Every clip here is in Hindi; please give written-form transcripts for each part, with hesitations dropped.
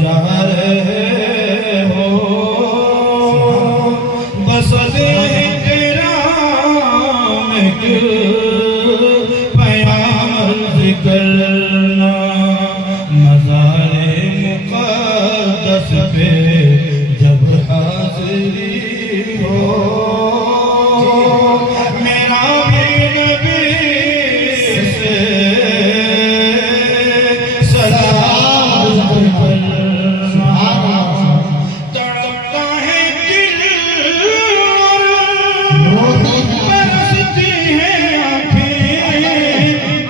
जा रहे हो बस तेरा मैं पयाम करना मज़ारे मुक़द्दस पे जब हाज़िरी हो मेरा भी नबी से सलाम करना तड़पता है दिल बरसती है आँखें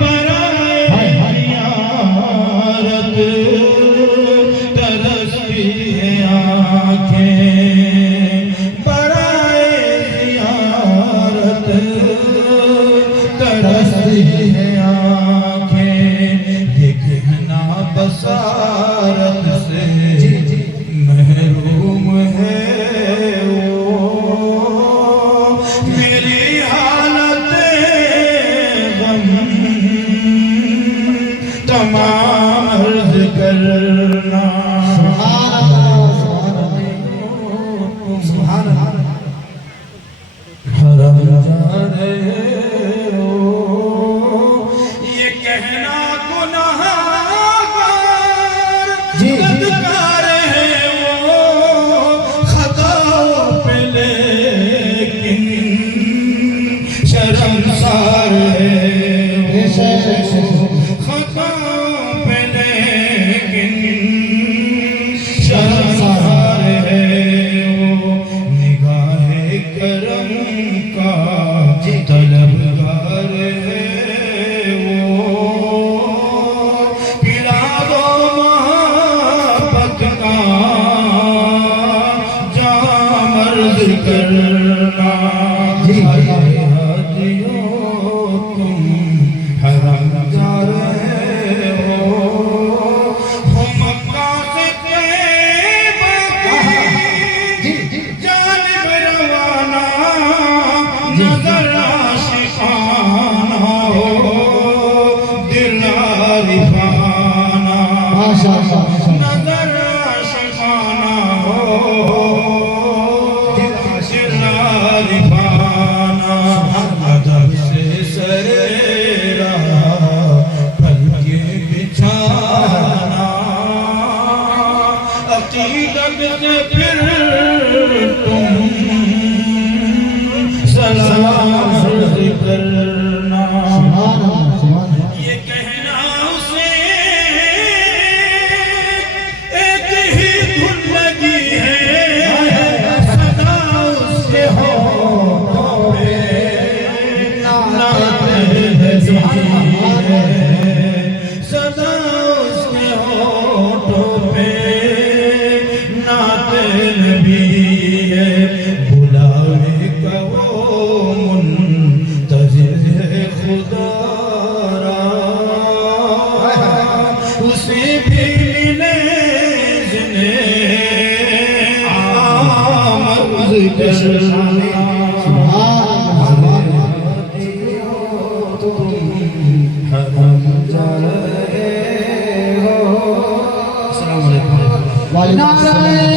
बराए ज़ियारत तरसती है आँखें बराए ज़ियारत तरसती है आँखें ये कहना बसारत से महरूम है वो मेरी हालत गम तमाम अर्ज़ करना हरम जा रहे हो ये कहना गुनाहगार बदकार है वो खताओं पे लेकिन शर्मसार है वो खताओं पे लेकिन शर्मसार है वो निगाहे करम का तलबगार है वो पिला दो मोहब्बत का जाम अर्ज़ करना हादियों तुम हरम जा रहे हो मक्का से तैयबा की जानिब रवाना नज़र आशिकाना हो दिल आरिफाना नज़र आशिकाना हो दिल आरिफाना अदब से सरेरा पलके बिछाना अकीदत से फिर तुम सलाम करना ये कहना उसे एक ही धुन लगी है सदा उसके होठों पे नात नज़ी है सदा उसके होठों पे नात नबी है बुलावे का वो मुंतज़िर है खुदा उसे भी मिले जिन्हें आमद करना हरम जा रहे हो। अस्सलाम वालेकुम।